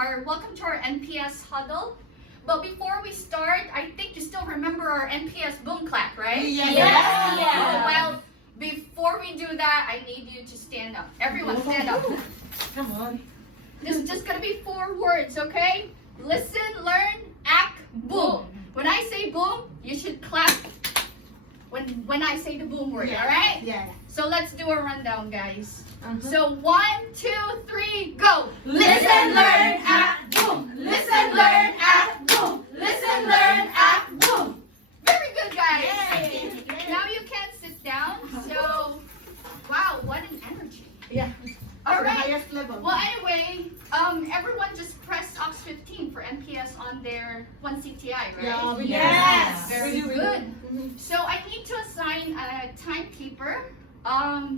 welcome to our NPS huddle. But before we start, I think you still remember our NPS boom clap, right? Yes. Yeah. Well, before we do that, I need you to stand up. Everyone stand up. Come on. This is just gonna be 4 words, okay? Listen, learn, act, boom. When I say boom, you should clap when I say the boom word, Yeah. all right? Yeah. So let's do a rundown, guys. Uh-huh. So 1, 2, 3, go. Listen, learn, act, boom. Listen, learn, act, boom. Listen, learn, act, boom. Very good, guys. Yay. Now you can sit down. So, wow, what an energy. Yeah. All The right. highest level. Well, anyway, everyone just pressed Ox 15 for NPS on their 1CTI, right? Yeah, we Yes. did. Very We did. good. Mhm. So I need to assign a timekeeper.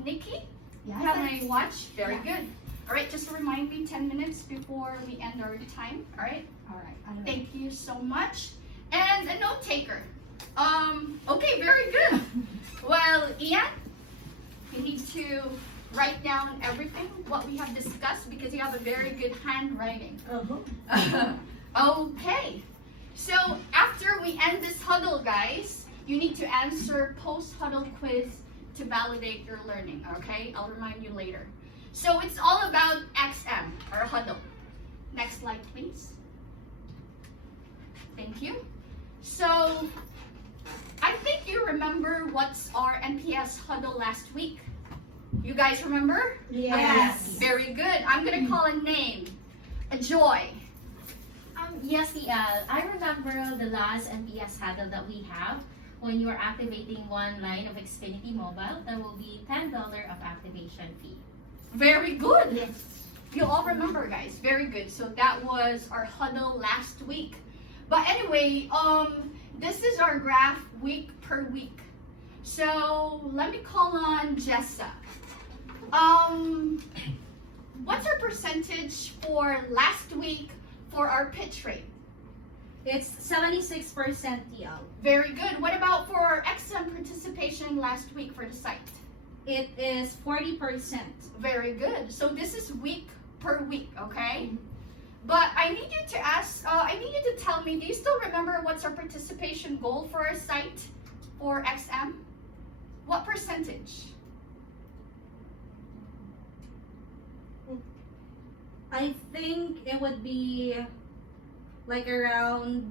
Nikki, you Yes. have my watch. Very good. All right, just remind me 10 minutes before we end our time. All right. Alright. Thank you so much. And a note taker. Okay, very good. Well, Ian, you need to write down everything what we have discussed because you have a very good handwriting. Uh-huh. Okay. So after we end this huddle, guys, you need to answer post-huddle quiz to validate your learning, okay? I'll remind you later. So it's all about XM, or huddle. Next slide, please. Thank you. So I think you remember what's our NPS huddle last week. You guys remember? Yes. Very good. I'm gonna call a name. A Joy. Yes, TL. I remember the last NPS huddle that we have. When you are activating one line of Xfinity Mobile, there will be $10 of activation fee. Very good. Yes. You all remember, guys. Very good. So that was our huddle last week. But anyway, this is our graph week per week. So let me call on Jessa. What's our percentage for last week for our pitch rate? It's 76% TL. Very good. What about for our XM participation last week for the site? It is 40%. Very good. So this is week per week, okay? But I need you to I need you to tell me, do you still remember what's our participation goal for our site for XM? What percentage? I think it would be like around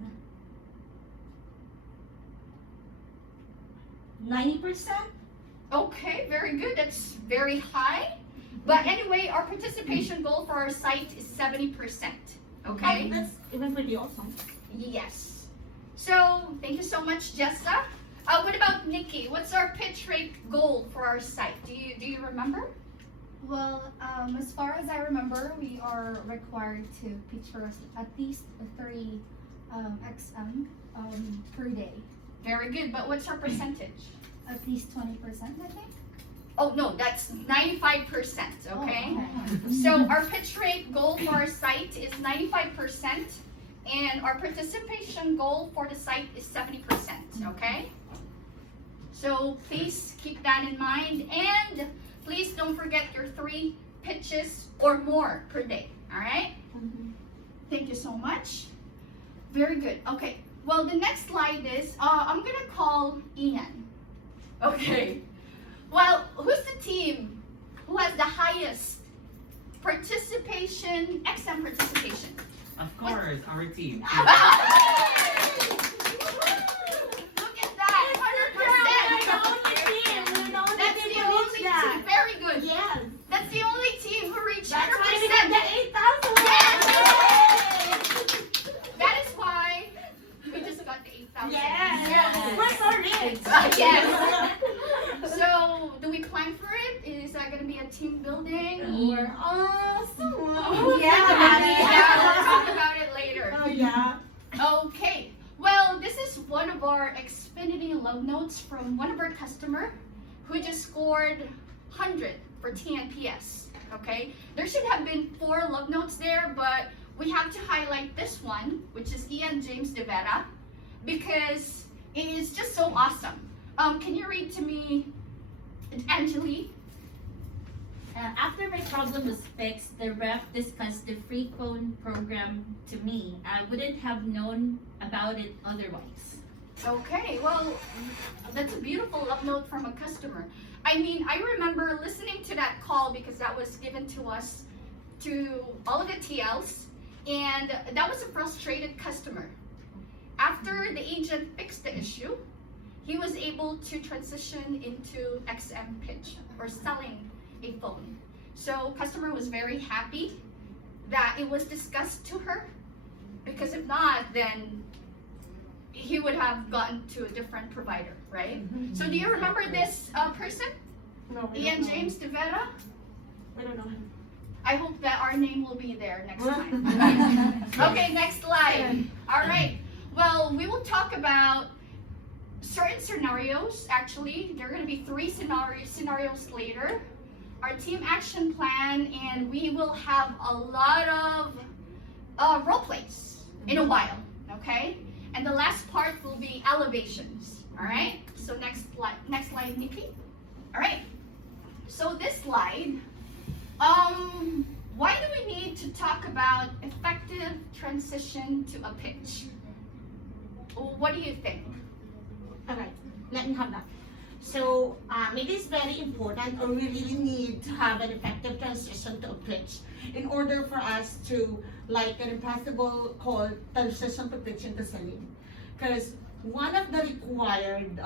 90%. Okay, very good. That's very high. But anyway, our participation goal for our site is 70%. Okay? That's even pretty awesome. Yes. So, thank you so much, Jessa. What about Nikki? What's our pitch rate goal for our site? Do you remember? Well, as far as I remember, we are required to pitch for at least 30 XM per day. Very good. But what's our percentage? At least 20%, I think. Oh, no, that's 95%, okay? Oh, So our pitch rate goal for our site is 95%, and our participation goal for the site is 70%, okay? So please keep that in mind, and please don't forget your 3 pitches or more per day, all right? Thank you so much. Very good. Okay, well, the next slide is, I'm gonna call Ian. Okay. Well, who's the team who has the highest participation, XM participation? Of course, our team. Look at that, 100%. That's the only team. Very good. Yes. That's the only team who reached That's why we got 100%. the 8,000. Yes. That is why we just got the 8,000. Yes. We're so rich. Yes. So, do we plan for it? Is that going to be a team building? Or Awesome. yeah, we'll talk about it later. Oh, yeah. Okay. Well, this is one of our Xfinity love notes from one of our customer who just scored 100 for TNPS. Okay. There should have been 4 love notes there, but we have to highlight this one, which is Ian James De Vera, because it is just so awesome. Can you read to me, Angelique? After my problem was fixed, the rep discussed the free phone program to me. I wouldn't have known about it otherwise. Okay, well, that's a beautiful upload from a customer. I mean, I remember listening to that call because that was given to us, to all of the TLs, and that was a frustrated customer. After the agent fixed the issue, he was able to transition into XM pitch or selling a phone. So customer was very happy that it was discussed to her, because if not, then he would have gotten to a different provider, right? So do you remember this person? No, we Ian don't know. James De Vera? We don't know him. I hope that our name will be there next time. Okay, next slide. All right. Well, we will talk about certain scenarios. Actually, there are going to be 3 scenarios later. Our team action plan, and we will have a lot of role plays in a while. Okay. And the last part will be elevations. All right. So next slide, Nikki. All right. So this slide. Why do we need to talk about effective transition to a pitch? What do you think? Okay, let me have that. So it is very important, or we really need to have an effective transition to a pitch in order for us to, like an impossible call, transition to pitch into selling. Because one of the required,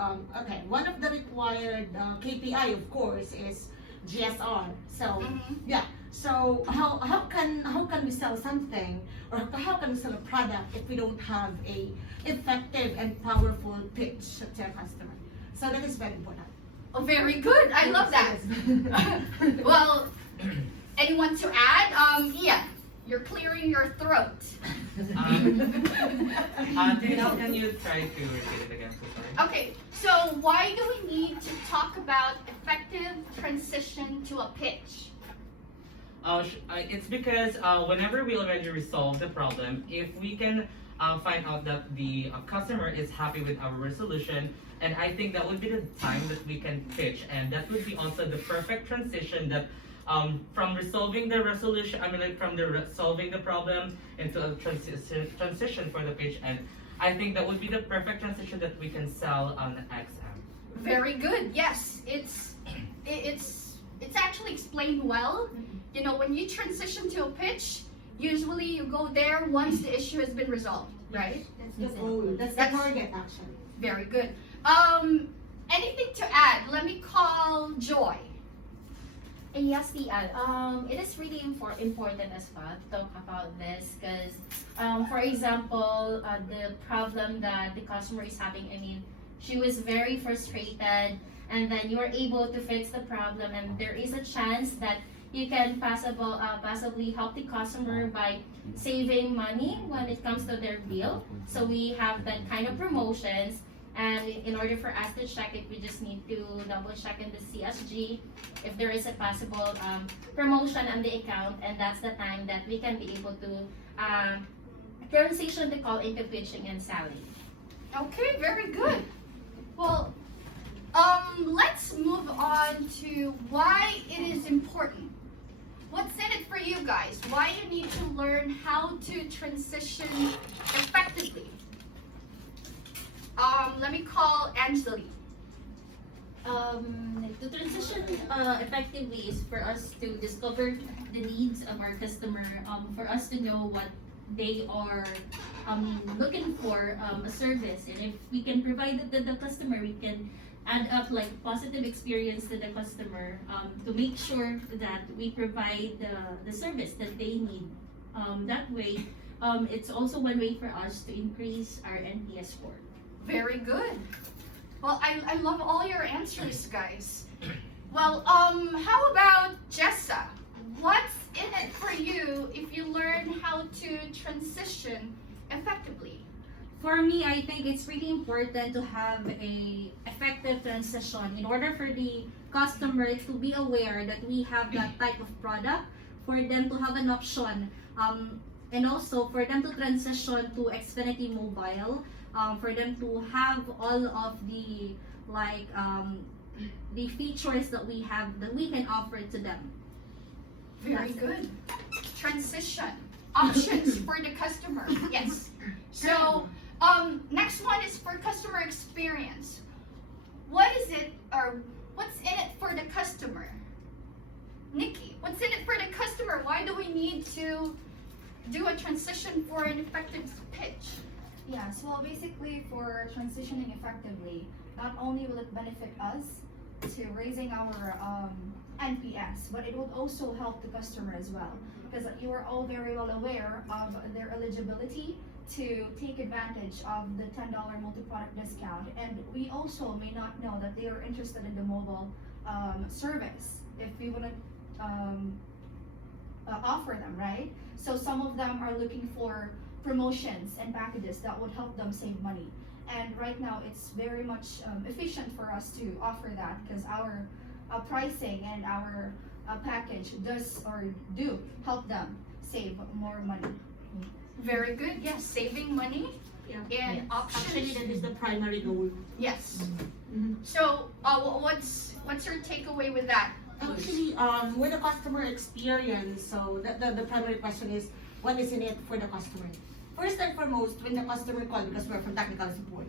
KPI, of course, is GSR. So yeah. So how can we sell something, or how can we sell a product if we don't have a effective and powerful pitch to our customer? So that is very important. Oh, very good. I love that. Well, anyone to add? Ian, you're clearing your throat. Can you try to repeat it again? So sorry. Okay, so why do we need to talk about effective transition to a pitch? It's because whenever we already resolve the problem, if we can find out that the customer is happy with our resolution, and I think that would be the time that we can pitch, and that would be also the perfect transition that from resolving the resolution, solving the problem into a transition for the pitch, and I think that would be the perfect transition that we can sell on XM. Very good. Yes, it's actually explained well. You know, when you transition to a pitch, usually you go there once the issue has been resolved, right? That's the goal. That's the target action. Very good. Anything to add? Let me call Joy. Yes, it is really important as well to talk about this because, for example, the problem that the customer is having, I mean, she was very frustrated, and then you are able to fix the problem, and there is a chance that you can possibly help the customer by saving money when it comes to their bill. So we have that kind of promotions, and in order for us to check it, we just need to double check in the CSG if there is a possible promotion on the account, and that's the time that we can be able to transition the call into pitching and selling. Okay, very good. Well, let's move on to why it is important. What's in it for you guys? Why you need to learn how to transition effectively? Let me call Angeli. To transition effectively is for us to discover the needs of our customer, for us to know what they are looking for a service, and if we can provide it to the customer, we can add up like positive experience to the customer to make sure that we provide the service that they need. That way, it's also one way for us to increase our NPS score. Very good. Well, I love all your answers, guys. Well, how about Jessa? What's in it for you if you learn how to transition effectively? For me, I think it's really important to have a effective transition in order for the customer to be aware that we have that type of product, for them to have an option, and also for them to transition to Xfinity Mobile, for them to have all of the the features that we have that we can offer to them. Very good. Transition. Options for the customer. Yes. So, next one is for customer experience. What is it, or what's in it for the customer? Nikki, what's in it for the customer? Why do we need to do a transition for an effective pitch? Yes, well, basically for transitioning effectively, not only will it benefit us to raising our NPS, but it will also help the customer as well. Because you are all very well aware of their eligibility to take advantage of the $10 multi-product discount. And we also may not know that they are interested in the mobile service if we want to offer them, right? So some of them are looking for promotions and packages that would help them save money. And right now it's very much efficient for us to offer that because our pricing and our package do help them save more money. Very good. Yes, saving money Yeah. and options. Actually, that is the primary goal. Yes. Mm-hmm. So, what's your takeaway with that? Actually, with the customer experience, so the primary question is, what is in it for the customer? First and foremost, when the customer calls, because we're from technical support,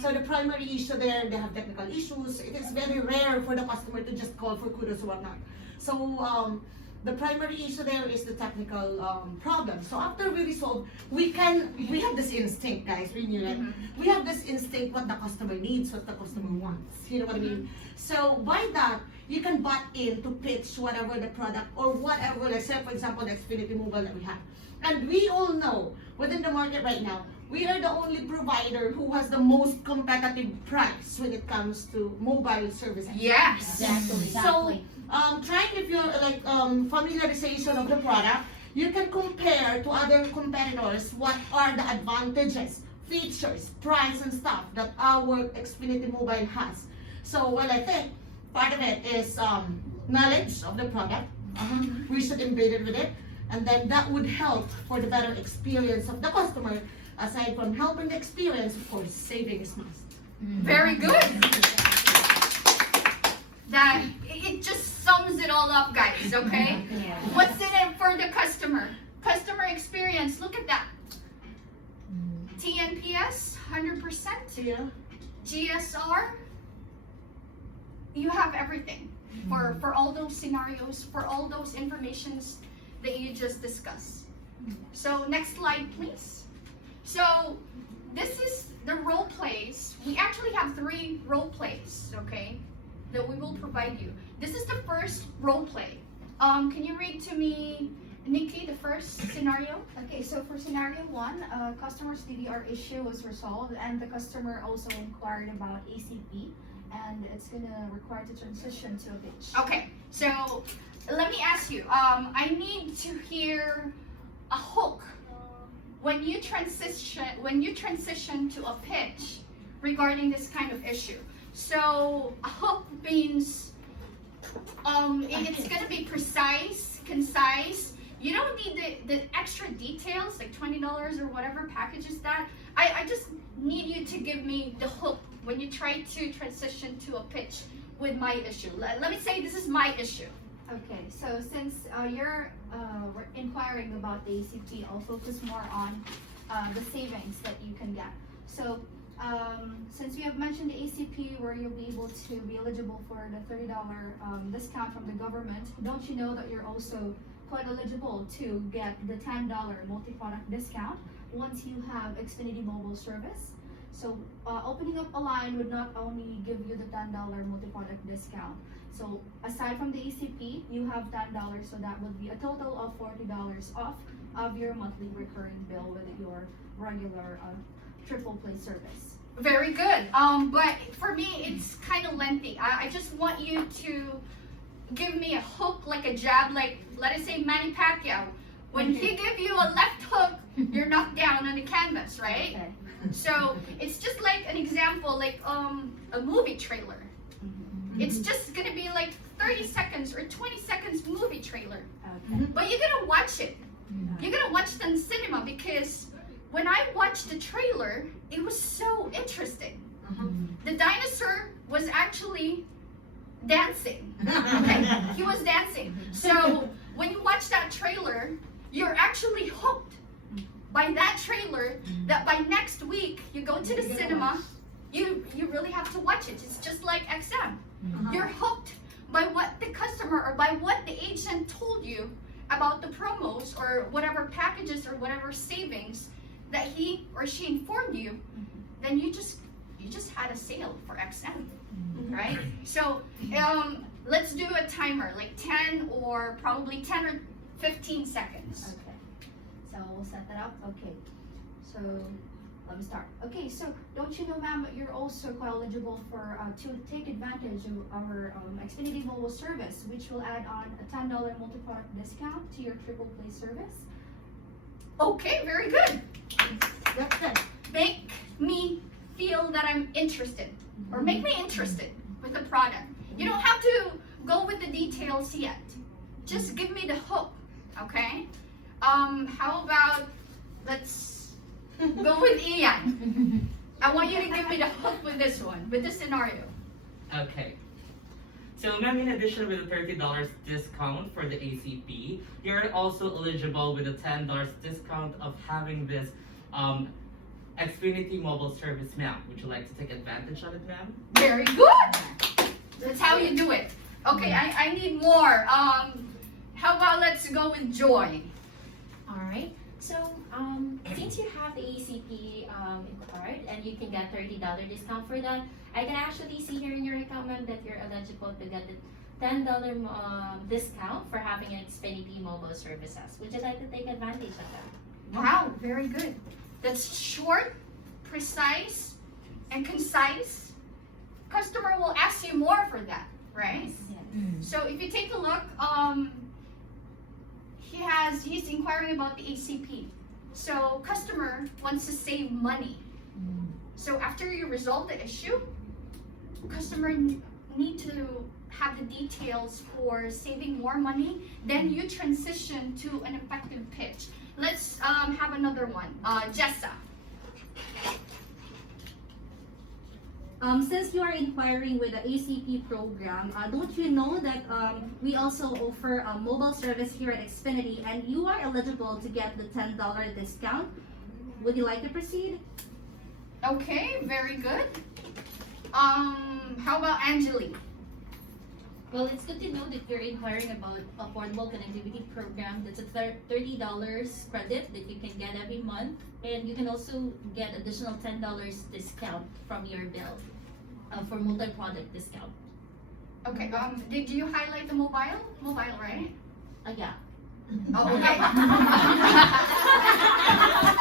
so the primary issue there, they have technical issues. It is very rare for the customer to just call for kudos or whatnot. So the primary issue there is the technical problem. So after we resolve, we have this instinct, guys, we knew it. We have this instinct what the customer needs, what the customer wants. You know what I mean? So by that, you can butt in to pitch whatever the product or whatever, let's say for example, the Xfinity Mobile that we have. And we all know, within the market right now, we are the only provider who has the most competitive price when it comes to mobile services. Yes. So, trying if you're like familiarization of the product, you can compare to other competitors what are the advantages, features, price, and stuff that our Xfinity Mobile has. So, well, I think part of it is knowledge of the product. We should embed it with it. And then that would help for the better experience of the customer. Aside from helping the experience, of course, saving is must. Very good. That it just sums it all up, guys. Okay. What's in it for the customer? Customer experience. Look at that. TNPS, 100%. Yeah. GSR. You have everything for all those scenarios, for all those informations that you just discussed. So next slide, please. So this is the role plays. We actually have 3 role plays, okay, that we will provide you. This is the first role play. Can you read to me, Nikki, the first scenario? Okay, so for scenario 1, customer's DDR issue was resolved and the customer also inquired about ACP and it's gonna require to transition to a pitch. Okay, so let me ask you, I need to hear a hook when you transition to a pitch regarding this kind of issue. So a hook means it's gonna be precise, concise. You don't need the extra details like $20 or whatever package is that. I just need you to give me the hook when you try to transition to a pitch with my issue. Let me say this is my issue. Okay, so since you're inquiring about the ACP, I'll focus more on the savings that you can get. So since we have mentioned the ACP where you'll be able to be eligible for the $30 discount from the government, don't you know that you're also quite eligible to get the $10 multi-product discount once you have Xfinity Mobile service? So opening up a line would not only give you the $10 multi-product discount. So aside from the ACP, you have $10, so that would be a total of $40 off of your monthly recurring bill with your regular triple play service. Very good. But for me, it's kind of lengthy. I just want you to give me a hook, like a jab, like let us say Manny Pacquiao. When he give you a left hook, you're knocked down on the canvas, right? Okay. So it's just like an example, like a movie trailer. It's just gonna be like 30 seconds or 20 seconds movie trailer. Okay. But you're gonna watch it. You're gonna watch it in cinema because when I watched the trailer, it was so interesting. The dinosaur was actually dancing. Okay, he was dancing. So when you watch that trailer, you're actually hooked by that trailer that by next week you go to the cinema, you really have to watch it. It's just like XM. You're hooked by what the customer or by what the agent told you about the promos or whatever packages or whatever savings that he or she informed you, then you just had a sale for XM, right? So let's do a timer, like 10 or probably 10 or 15 seconds. Okay. So we'll set that up. Okay. So let me start. Okay. So don't you know, ma'am, you're also quite eligible for to take advantage of our Xfinity mobile service, which will add on a $10 multi-product discount to your triple play service. Okay, very good. That's good. Make me feel that I'm interested, or make me interested with the product. You don't have to go with the details yet. Just give me the hook, okay? How about, let's go with Ian. I want you to give me the hook with this one, with this scenario. Okay. So, ma'am, in addition with the $30 discount for the ACP, you're also eligible with a $10 discount of having this Xfinity mobile service, ma'am. Would you like to take advantage of it, ma'am? Very good. That's how you do it. Okay, I need more. How about let's go with Joy? Alright, so since you have the ACP card and you can get $30 discount for that, I can actually see here in your account, ma'am, that you're eligible to get the $10 discount for having an Xfinity mobile services. Would you like to take advantage of that? Wow, very good. That's short, precise, and concise. Customer will ask you more for that, right? So if you take a look, he's inquiring about the ACP. So customer wants to save money. So after you resolve the issue, customer need to have the details for saving more money. Then you transition to an effective pitch. Let's have another one. Jessa. Since you are inquiring with the ACP program, don't you know that we also offer a mobile service here at Xfinity, and you are eligible to get the $10 discount? Would you like to proceed? Okay, very good. How about Angelique? Well, it's good to know that you're inquiring about affordable connectivity program. That's a $30 credit that you can get every month, and you can also get additional $10 discount from your bill for multi-product discount. Okay, did you highlight the mobile? Mobile, right? Yeah. Oh, okay.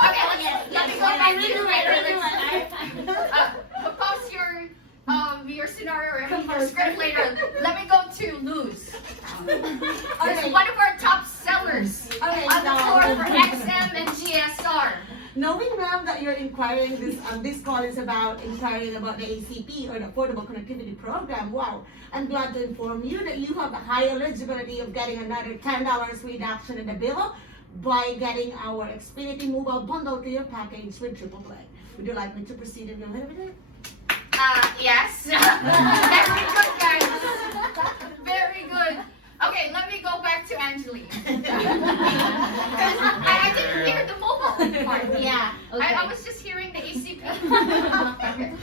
Okay, let me go back to your propose your scenario or your script later. Let me go to Luz. It's one of our top sellers Okay, on the floor so for XM and GSR. knowing, ma'am, that you're inquiring this call is about inquiring about the ACP or the Affordable Connectivity Program. Wow, I'm glad to inform you that you have a high eligibility of getting another $10 reduction in the bill by getting our Xfinity mobile bundle to your package with AAA. Would you like me to proceed and go ahead with it? Yes. Very good, guys. Very good. Okay, let me go back to Angelique. I didn't hear the mobile part. Yeah. Okay. I was just hearing the ACP. Okay.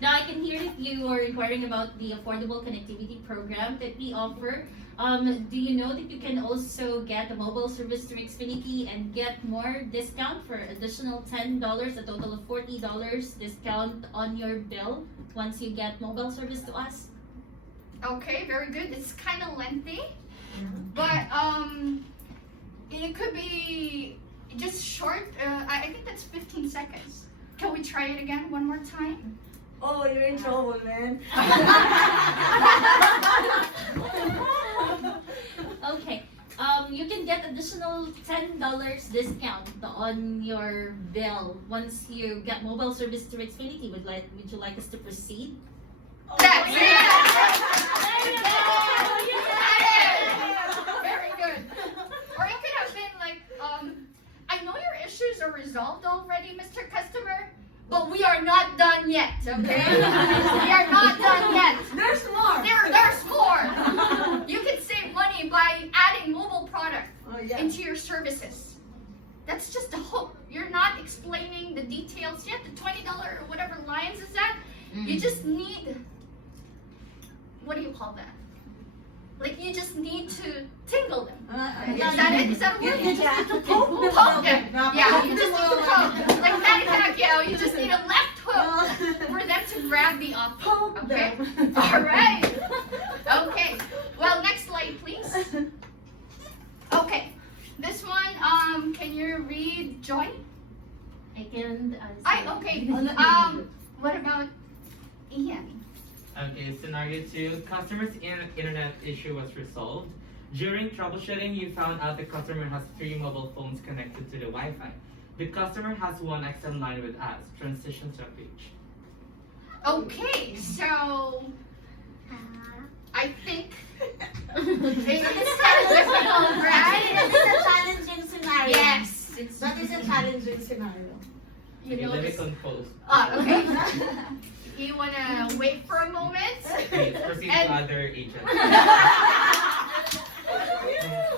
Now I can hear that you are inquiring about the affordable connectivity program that we offer. Do you know that you can also get a mobile service through Xfinity and get more discount for additional $10, a total of $40 discount on your bill once you get mobile service to us? Okay, very good. It's kind of lengthy, but it could be just short. I think that's 15 seconds. Can we try it again one more time? Oh, you're in trouble, man. Okay. You can get additional $10 discount on your bill once you get mobile service through Xfinity. Would you like us to proceed? That's it! Very good. Or it could have been like, I know your issues are resolved already, Mr. Customer, but we are not done yet, okay? We are not done yet. There's more. There's more. You can save money by adding mobile phones, yeah, the $20 or whatever lines is that, you just need, what do you call that? Like you just need to tingle them. Is that it? Is that a You word? just need to poke them. Poke them. Yeah, you just need to poke poke. Like Manny Pacquiao, you just need a left hook for them to grab the offense. Poke Okay. them. All right. Okay. Well, next slide, please. Okay. This one, can you read, Joy? I can. Okay. What about Ian? Okay, scenario 2. Customer's internet issue was resolved. During troubleshooting, you found out the customer has 3 mobile phones connected to the Wi-Fi. The customer has 1 XM line with us. Transition to a page. Okay, so I think it's kind of difficult, right? That is a challenging scenario. Yes, it's That is a challenging scenario. you Okay, know let me this. compose. Okay. You wanna wait for a moment? Please proceed And- to other agents.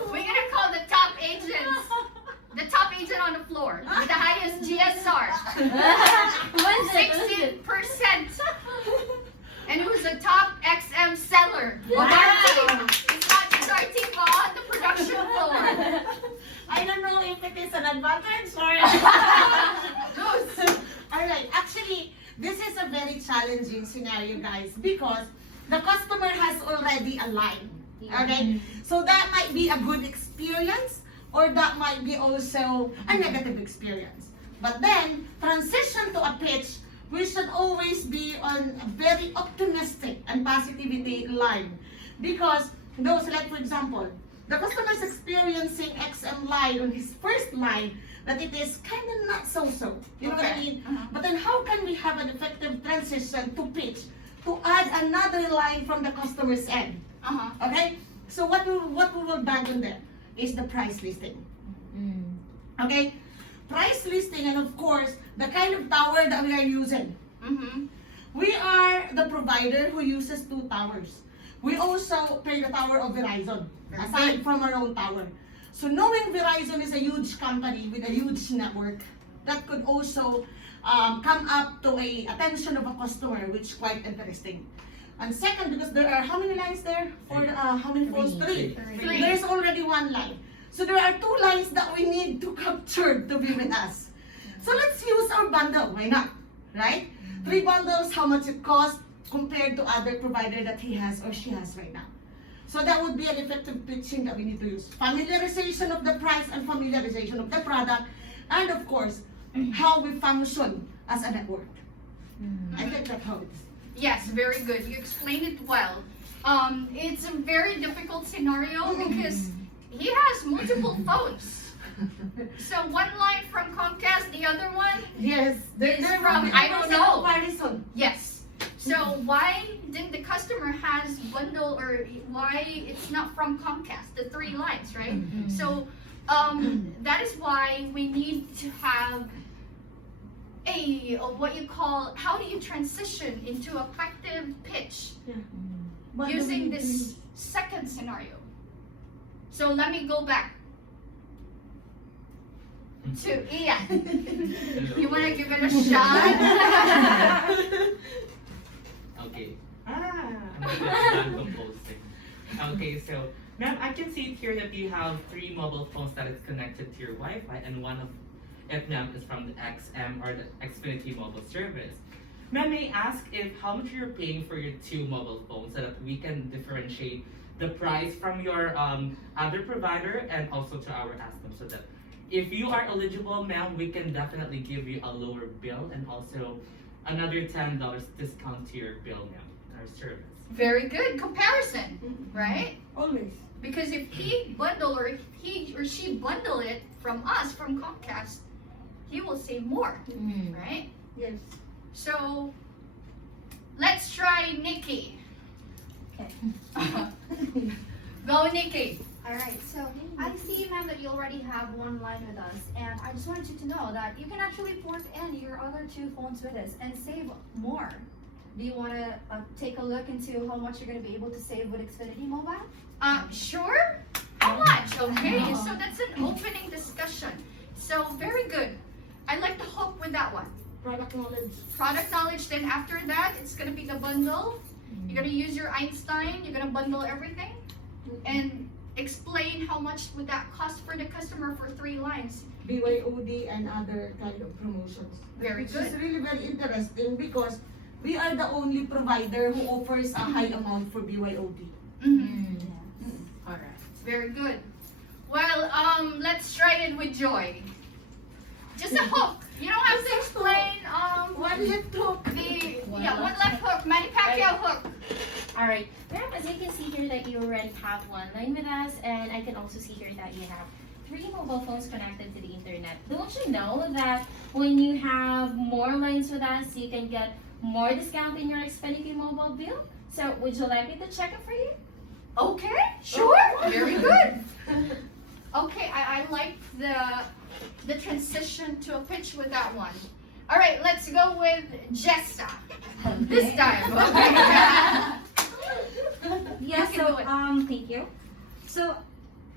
We're gonna call the top agents. The top agent on the floor with the highest GSR. 60%. And who's the top XM seller of our team? It's not just our team, but on the production floor. I don't know if it is an advantage or. Loose. Alright, actually, this is a very challenging scenario, guys, because the customer has already a line. Okay? So that might be a good experience, or that might be also a negative experience. But then, transition to a pitch, we should always be on a very optimistic and positivity line. Because those, like for example, the customer is experiencing XM line on his first line, that it is kind of not so-so. You know what I Okay. mean? Uh-huh. But then how can we have an effective transition to pitch to add another line from the customer's end? Uh-huh. Okay? So what we will bank on there is the price listing. Okay? Price listing, and of course, the kind of tower that we are using. Mm-hmm. We are the provider who uses 2 towers. We also pay the tower of Verizon, aside from our own tower. So knowing Verizon is a huge company with a huge network, that could also come up to a attention of a customer, which is quite interesting. And second, because there are how many lines there? For how many phones? 3. Three. There is already 1 line. So there are 2 lines that we need to capture to be with us. So let's use our bundle. Why not? Right? 3 bundles, how much it costs compared to other provider that he has or she has right now. So that would be an effective pitching that we need to use. Familiarization of the price and familiarization of the product, and of course, how we function as a network. I think that's how it is. Yes, very good. You explained it well. It's a very difficult scenario because he has multiple phones. So one line from Comcast, the other one, Yes, It's there from- will be I don't a know. comparison. yes. So why didn't the customer has bundle, or why it's not from Comcast, the 3 lines, right? So that is why we need to have a what you call, how do you transition into effective pitch What do we using need to this use? second scenario. So let me go back to Ian. You want to give it a shot? Okay. Ah. I'm composing. Okay, so ma'am, I can see here that you have 3 mobile phones that is connected to your Wi-Fi, and one of it, ma'am, is from the XM or the Xfinity mobile service. Ma'am, may I ask if how much you're paying for your 2 mobile phones so that we can differentiate the price from your other provider and also to our ASM, so that if you are eligible, ma'am, we can definitely give you a lower bill and also another $10 discount to your bill, ma'am, our service. Very good comparison, right? Always. Because if he bundle, or if he or she bundle it from us, from Comcast, he will save more, right? Yes. So let's try Nikki. Okay. Go, Nikki. Alright, so I see, ma'am, that you already have 1 line with us, and I just wanted you to know that you can actually port in your other 2 phones with us and save more. Do you want to take a look into how much you're going to be able to save with Xfinity Mobile? Sure. How much? Okay, so that's an opening discussion. So very good. I like the hope with that one. Product knowledge. Product knowledge, then after that, it's gonna be the bundle. You're gonna use your Einstein, you're gonna bundle everything, and explain how much would that cost for the customer for 3 lines. BYOD and other kind of promotions. Very Which good. is really very interesting because we are the only provider who offers a high amount for BYOD. Mhm. Alright. Very good. Well, let's try it with Joy. Just a hook. You don't have to explain One hip hook. one left hook, Manny Pacquiao hook. Alright, ma'am, as I can see here that you already have 1 line with us, and I can also see here that you have 3 mobile phones connected to the internet. Don't you know that when you have more lines with us, you can get more discount in your Xfinity mobile bill? So, would you like me to check it for you? Okay, sure. Very good. Okay, I like the transition to a pitch with that one. All right, let's go with Jessa this time. Okay. Yeah, You can do so it. thank you. So,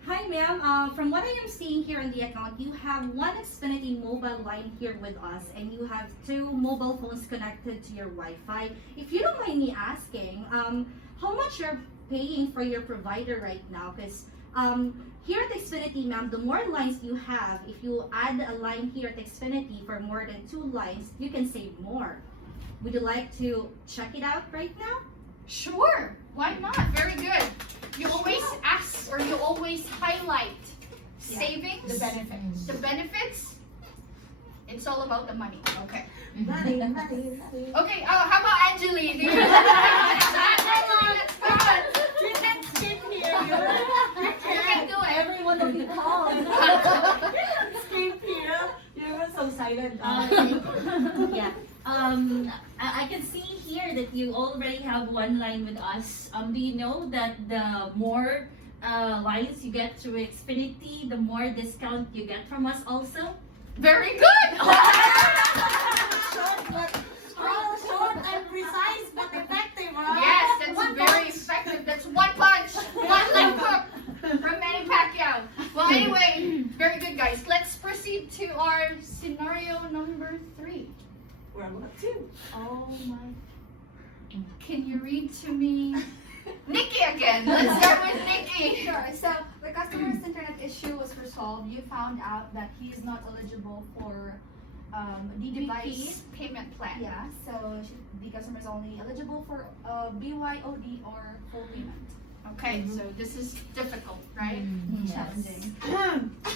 hi ma'am. From what I am seeing here on the account, you have 1 Xfinity mobile line here with us, and you have 2 mobile phones connected to your Wi-Fi. If you don't mind me asking, how much you're paying for your provider right now? Because here at Xfinity, ma'am, the more lines you have, if you add a line here at Xfinity for more than 2 lines, you can save more. Would you like to check it out right now? Sure, why not? Very good. You always ask or you always highlight savings, The benefits. the benefits. It's all about the money. Okay. Money, money, money. Okay. How about Angeline? Do you let's go. You can skip here. You can do it. Everyone will be called. You can skip here. You were so silent. Yeah. I can see here that you already have 1 line with us. Do you know that the more lines you get through Xfinity, the more discount you get from us also? Very good. Short and precise but effective, right? Yes, that's very effective. That's 1 punch, 1 left hook from Manny Pacquiao. Well, anyway, very good, guys. Let's proceed to our scenario number 3. We're about to. Oh my. Can you read to me? Nikki again. Let's start with Nikki. Sure. So the customer's internet issue was resolved. You found out that he's not eligible for the device. Payment plan. Yeah. So the customer is only eligible for BYOD or full payment. Okay, so this is difficult, right? Challenging.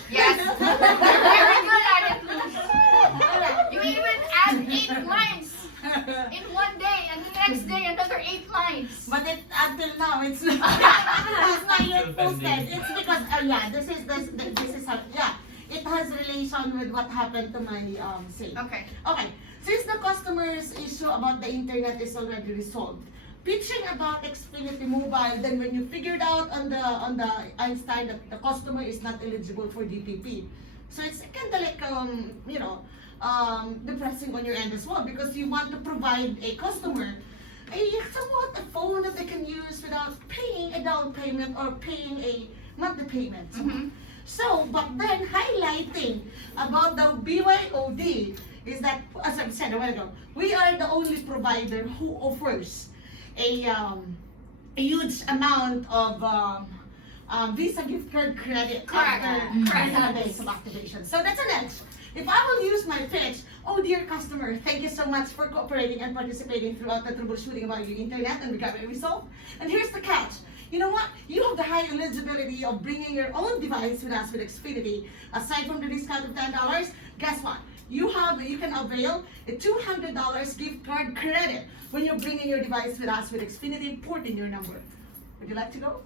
Yes. You're very good at it, Luz. You even add 8 lines in 1 day, and the next day another 8 lines. But until now, it's not yet posted. It's because, this is how, it has relation with what happened to my sale. Okay. Okay, since the customer's issue about the internet is already resolved, pitching about Xfinity Mobile, then when you figured out on the Einstein that the customer is not eligible for DPP, so it's kind of like depressing on your end as well, because you want to provide a customer somewhat a phone that they can use without paying a down payment or paying a monthly payment. Mhm. So, but then highlighting about the BYOD is that, as I said a while ago, we are the only provider who offers a huge amount of Visa gift card credit Correct. after Correct. 7 days of activation. So that's an edge. If I will use my pitch, oh dear customer, thank you so much for cooperating and participating throughout the troubleshooting about your internet, and we got it resolved. And here's the catch. You know what? You have the high eligibility of bringing your own device with us with Xfinity. Aside from the discount of $10, guess what? You can avail a $200 gift card credit when you're bringing your device with us with Xfinity, port in your number. Would you like to go?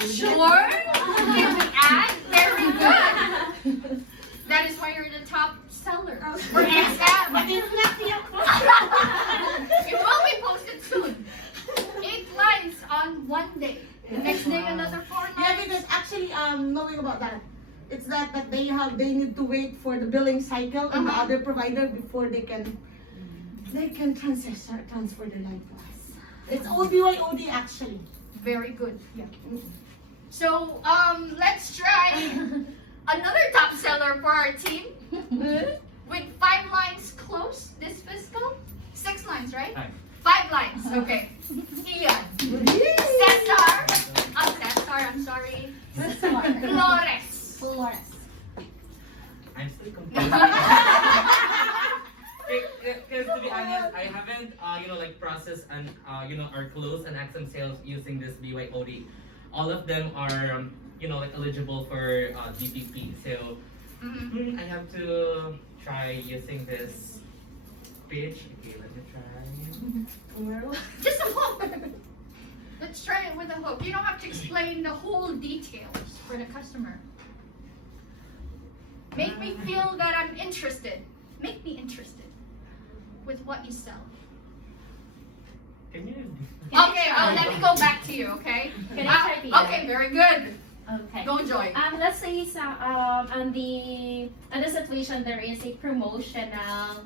Sure. Can we add? Very good. That is why you're the top seller. Or is that? But it's not yet. It will be posted soon. 8 lines on 1 day. The next day another 4 lines. Yeah, because actually, knowing about that, it's that they need to wait for the billing cycle on the other provider before they can transfer the line to us. It's OBYOD actually. Very good. Yeah. So let's try another top seller for our team. with 5 lines close this fiscal? 6 lines, right? 5. 5 lines, okay. Ian. Cesar. Cesar, I'm sorry. Flores. Flores. I'm still confused. Because to be honest, I haven't, processed and, our clothes and accent sales using this BYOD. All of them are, eligible for DPP. So Mhm. I have to try using this page. Okay, let me try. Just a hook. Let's try it with a hook. You don't have to explain the whole details for the customer. Make me feel that I'm interested. Make me interested with what you sell. Can you? Okay, let me go back to you, okay? Can I try, Pia? Okay, very good. Okay. Go, Joy. Let's say on the situation there is a promotional.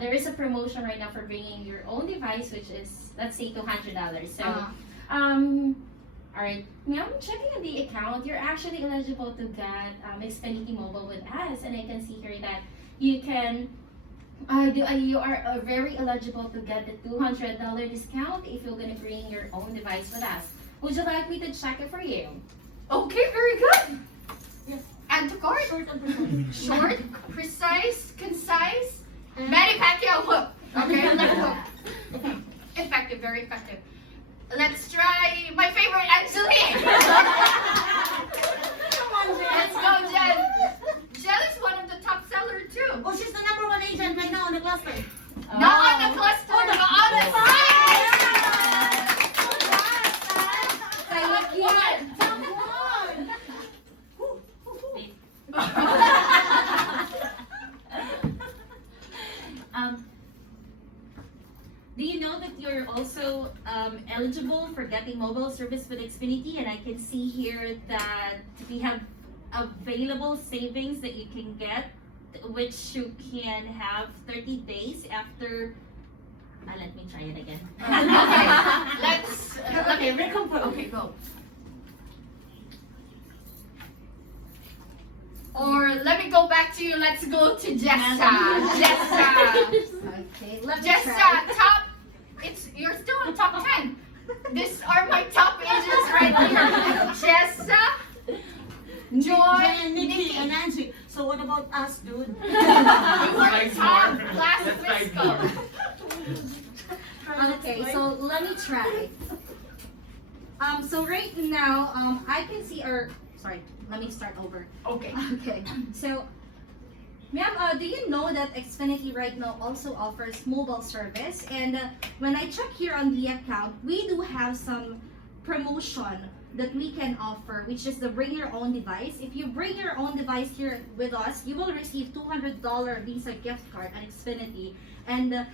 There is a promotion right now for bringing your own device, which is, let's say, $200. So, all right, now I'm checking on the account. You're actually eligible to get Xfinity Mobile with us, and I can see here that you can. You are very eligible to get the $200 discount if you're gonna bring your own device with us. Would you like me to check it for you? Okay, very good. Yes. Add to cart. Short and precise. Short, precise, concise, Manny Pacquiao hook. Okay, hook. Effective, very effective. Let's try my favorite, Angelique. Come on, Jen. Let's go, Jen. Jen is one of the top sellers too. Oh, she's the #1 agent right now on the cluster. Not on the cluster, but on the side. Do you know that you're also eligible for getting mobile service with Xfinity? And I can see here that we have available savings that you can get, which you can have 30 days after. Let me try it again. Okay, recompose. Okay, go. Or let me go back to you. Let's go to Jessa. Okay, let me Jessa, try. top. You're still in top 10. These are my top agents right here. Jessa, Joy, Jen, Nikki, and Angie. So what about us, dude? You were top last Let's try fiscal. more. Okay, so let me try. So right now, I can see sorry, let me start over. Okay. Okay, so, ma'am, do you know that Xfinity right now also offers mobile service? And when I check here on the account, we do have some promotion that we can offer, which is the bring your own device. If you bring your own device here with us, you will receive $200 Visa gift card at Xfinity. And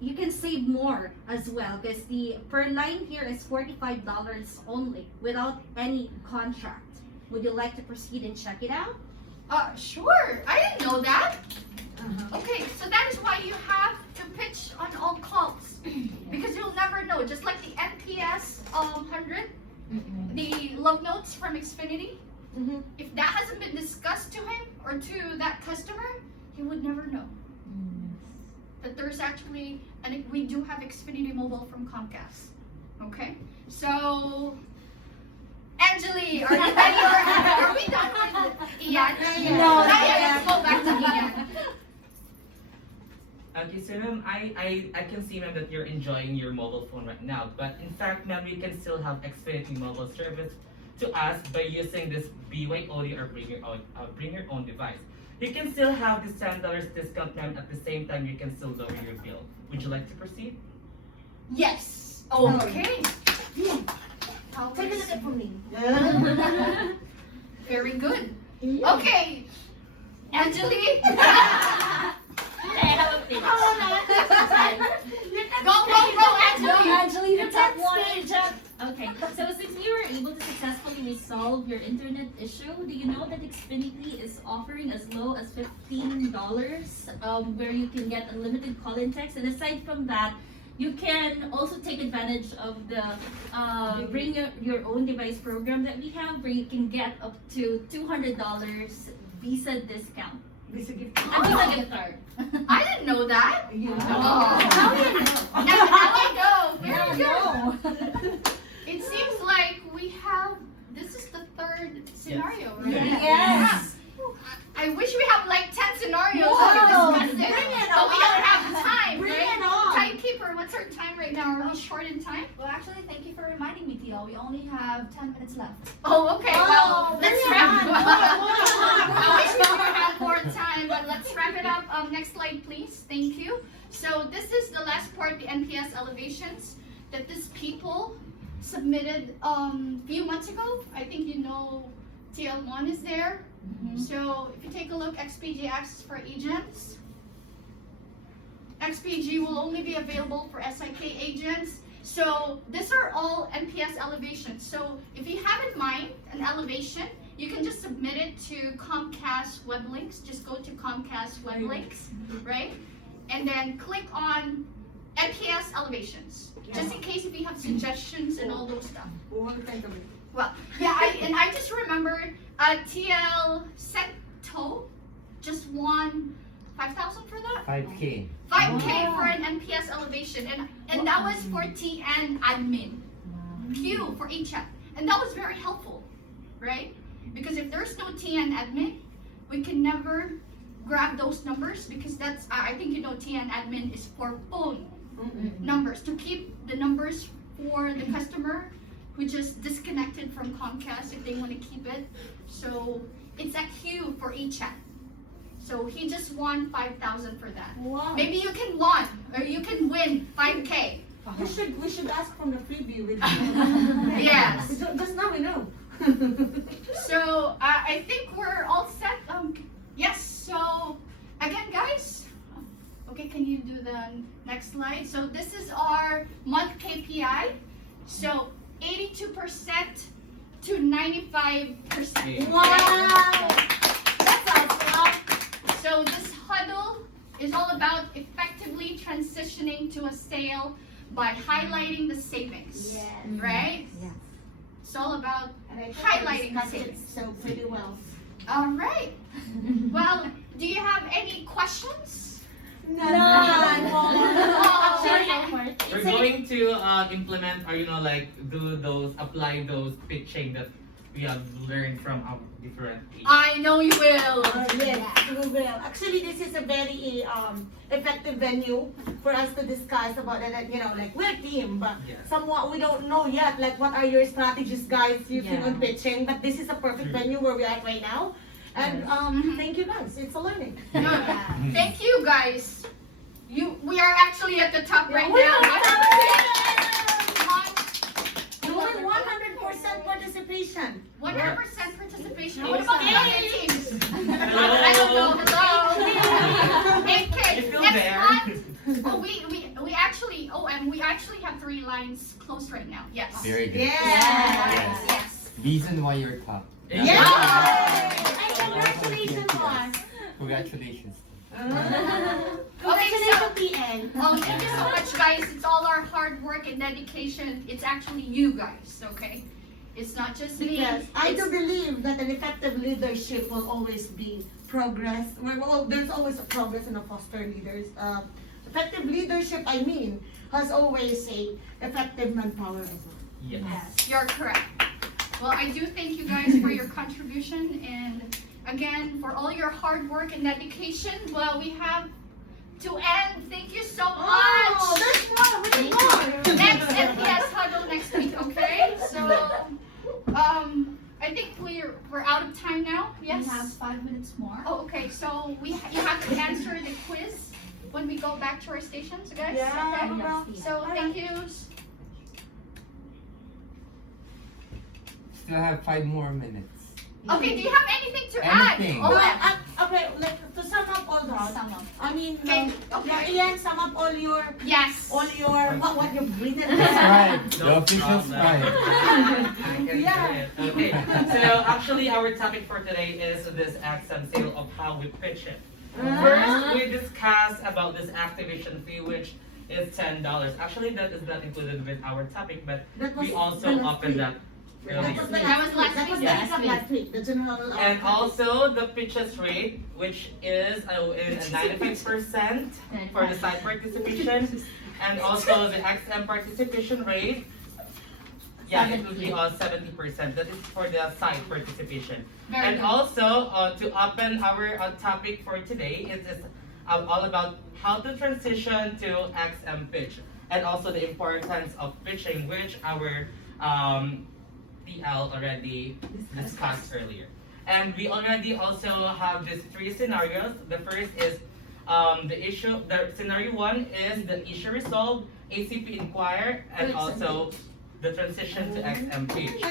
you can save more as well because the per line here is $45 only without any contract. Would you like to proceed and check it out? Sure. I didn't know that. Okay, so that is why you have to pitch on all calls because you'll never know. Just like the NPS 100, the love notes from Xfinity. If that hasn't been discussed to him or to that customer, he would never know. But there's actually, and we do have Xfinity Mobile from Comcast. Okay, so Angeli, are you ready? Are we done with Ian? No, Not yet. Let's go back to Ian. Okay, so ma'am, I can see ma'am that you're enjoying your mobile phone right now, but in fact ma'am, we can still have Xfinity mobile service to us by using this BYOD or bring your own device. You can still have this $10 discount ma'am, at the same time you can still lower your bill. Would you like to proceed? Yes. Okay. Take a look at for me. Very good. Okay. Angeli. Go, Angeli. Angeli, the top one. Okay, so since we were able to successfully resolve your internet issue, do you know that Xfinity is offering as low as $15 where you can get unlimited call and text? And aside from that, you can also take advantage of the bring your own device program that we have where you can get up to $200 Visa discount Visa gift. Visa gift card. I didn't know that. Yeah. Oh. Now you know. Now I know. Very Yeah, good. no. It seems like we have, this is the third scenario, right? Yes. I wish we have like 10 scenarios No. to discuss it. Bring it But we don't on. have the time, Bring right? it on. Timekeeper, what's our time right now? Are we short in time? Well, actually, thank you for reminding me, Theo. We only have 10 minutes left. Oh, okay. Well, bring let's it wrap on. it up. I wish we Come would have more time, but let's wrap it up. Next slide, please. Thank you. So this is the last part, the NPS elevations that these people submitted few months ago. I think you know TL1 is there. So if you take a look, XPG access for agents. XPG will only be available for SIK agents. So these are all NPS elevations. So if you have in mind an elevation, you can just submit it to Comcast web links. Just go to Comcast web links, right? And then click on NPS elevations. Just in case if you have suggestions and all those stuff. We want to think of it. Well, yeah, I just remembered TL Sento just won 5,000 for that? 5K. 5K for an NPS elevation, and that was for TN admin. Q for HF, and that was very helpful, right? Because if there's no TN admin, we can never grab those numbers because that's I think you know TN admin is for phone numbers to keep the numbers for the customer who just disconnected from Comcast if they want to keep it. So it's a Q for HF. So he just won 5,000 for that. Wow. Maybe you can won or you can win 5K. We should ask from the freebie with Yes. Just now we know. So I think we're all set. Yes. So again, guys. Okay, can you do the next slide? So this is our month KPI. So 82% to 95%. Wow. That's awesome. So this huddle is all about effectively transitioning to a sale by highlighting the savings. Yes. Right? Yeah. It's all about And I think highlighting we discussed it savings. so pretty well. All right. Well, do you have any questions? We're going to implement or do those apply those pitching that we have learned from our different agents. I know you will. Yes, we will. Actually, this is a very effective venue for us to discuss about it. Like we're a team, but Yes. somewhat we don't know yet. Like, what are your strategies, guys, using Yeah. on pitching? But this is a perfect venue where we are right now. And thank you, guys. It's a learning. Thank you, guys. We are actually at the top right we now. are. Come on. More 100% participation. 100% participation. Yes. What about the Yay. other teams? Hello. I don't know. Hello. 8K. You feel Next there? month. Oh, we actually. Oh, and we actually have 3 lines closed right now. Yes. Very good. Yes. Yes. Reason why you're top. Yay! Yeah. And congratulations, boss. Congratulations. Congratulations, PN. Thank you so much, guys. It's all our hard work and dedication. It's actually you guys, okay? It's not just me. Because I It's- do believe that an effective leadership will always be progress. There's always a progress in a foster leaders. Effective leadership, has always a effective manpower as well. Yes. You're correct. Well, I do thank you guys for your contribution and again for all your hard work and dedication. Well, we have to end. Thank you so much. Oh, there's more. We need more. Next NPS huddle next week, okay? So, I think we're out of time now. Yes. We have 5 minutes more. Oh, okay. So you have to answer the quiz when we go back to our stations, guys. Yeah, Okay. well, So thank you. Still have 5 more minutes. Okay. Do you have anything to add? Anything. Oh, Okay, like to sum up all that. Sum up. Okay. Ian, sum up all your yes. what you've written. Scribe. The No official problem. scribe. I can do Yeah. it. Okay. So actually, our topic for today is this accent sale of how we pitch it. First, we discuss about this activation fee, which is $10. Actually, that is not included with our topic, but That was we also the last open week. that That was the earlier. That was last that was week. the exam last week. The general. And also the pitches rate, which is in 95% for the site participation, and also the XM participation rate. Yeah, it will be 70%. That is for the site participation. Very And good. also to open our topic for today, it is all about how to transition to XM pitch, and also the importance of pitching, which our PL already discussed earlier. And we already also have these three scenarios. The first is the issue. The scenario one is the issue resolved, ACP inquire, and also the transition to XM pitch.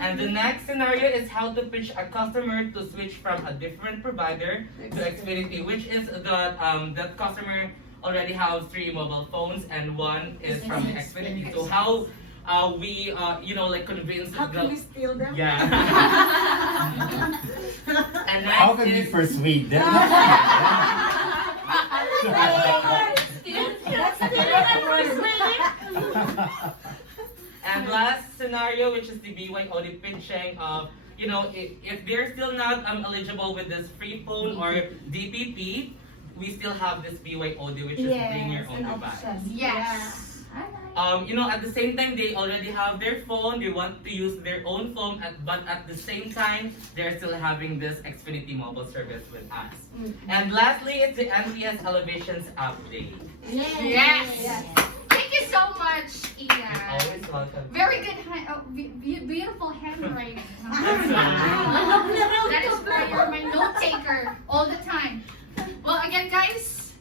And the next scenario is how to pitch a customer to switch from a different provider to Xfinity, which is that customer already have 3 mobile phones and one is from the Xfinity. So how we like convince How can we the steal them? yeah. And How next can we is persuade them? and last scenario, which is the BYOD pitching of if they're still not eligible with this free phone or DPP, we still have this BYOD, which is bring your own device. Yes. At the same time, they already have their phone, they want to use their own phone, but at the same time, they're still having this Xfinity mobile service with us. And lastly, it's the NPS Elevations update. Yes. Thank you so much, Ina. Always welcome. Very good, beautiful handwriting. That That is why you're my note taker all the time. Well, again, guys,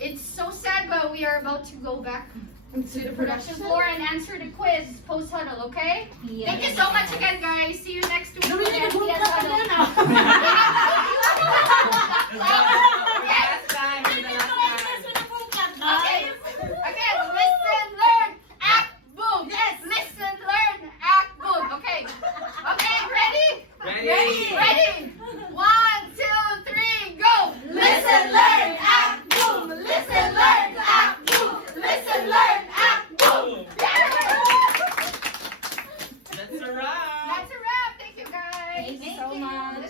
it's so sad, but we are about to go back to the production floor and answer the quiz post huddle, okay? Thank you so much again, guys. See you next week. Do we need to boot Yes, up huddle. again? Last time, the last time. Okay. Again, listen, learn, act, boom. Yes. Listen, learn, act, boom. Okay. Okay, ready? Ready? Ready?